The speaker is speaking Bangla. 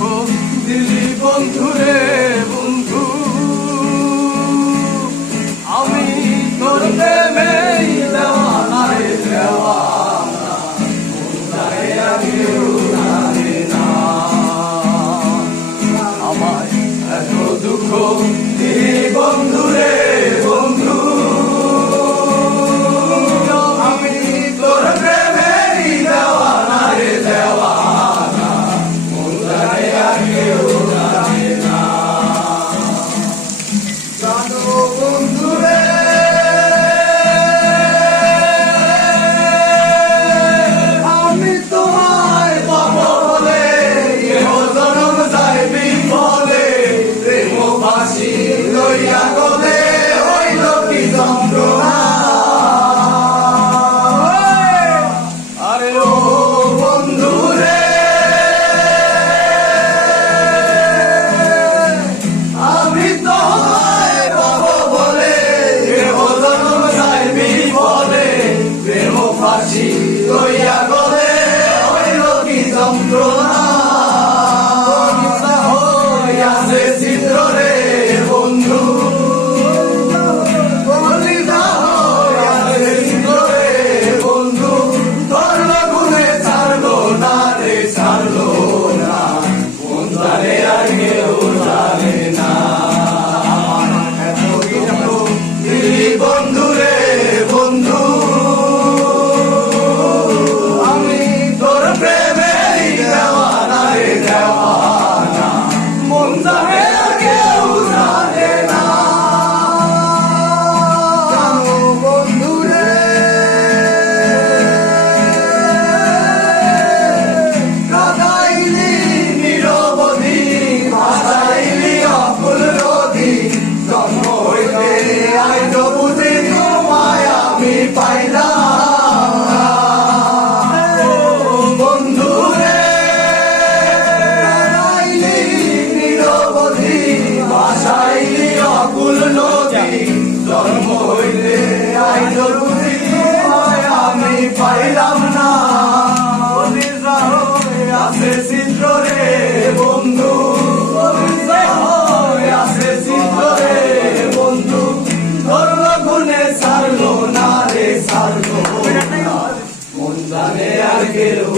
দুঃখ দিলি বন্ধুরে বন্ধু, আমি তোর প্রেমেই দেওয়ানা রে দেওয়ানা, মনটারে আর কেউ জানে না। আমায় এত দুঃখ দিলি বন্ধুরে বন্ধু, আমি তোর প্রেমেই দেওয়ানা রে দেওয়ানা, মনটারে আর কেউ জানে না। জানো বন্ধুরে আমি তোমায় পাবো বলে, কেহ জনম যায় বিফলে, প্রেম ফাঁসি লইয়া গলে হইল কি যন্ত্রণা। আরে ও বন্ধুরে আমি তোমায় পাবো বলে, কেহ জনম যায় বিফলে, প্রেম ফাঁসি লইয়া গলে হইল কি যন্ত্রণা। আছে চিত্র রে বন্ধু, কলিজা আছে চিত্র রে বন্ধু, তোর গুণে ছাড়লো না রে ছাড়লো না, মনটারে আর কেউ জানে না। এত দুঃখ দিলি বন্ধু রে বন্ধু, আমি তোর প্রেমেই দেওয়ানা রে দেওয়ানা, মনটারে আর কেউ জানে না। জানো বন্ধুরে কাঁদাইলি নিরবধি, ভাসাইলি অকুল নদী, জন্ম হইতে আইজ বুঝি তোমায় আমি পাইলাম না। ও বন্ধুরে কাঁদাইলি নিরবধি, ভাসাইলি অকুল নদী, জন্ম হইতে আইজ বুঝি তোমায় আমি পাইলাম না। কলিজা হয়ে আছে চিত্র রে বন্ধু, কলিজা হয়ে আছে চিত্র রে বন্ধু, ধরল গুণে ছাড়লো না রে ছাড়লো না, মন জানে আর কেউ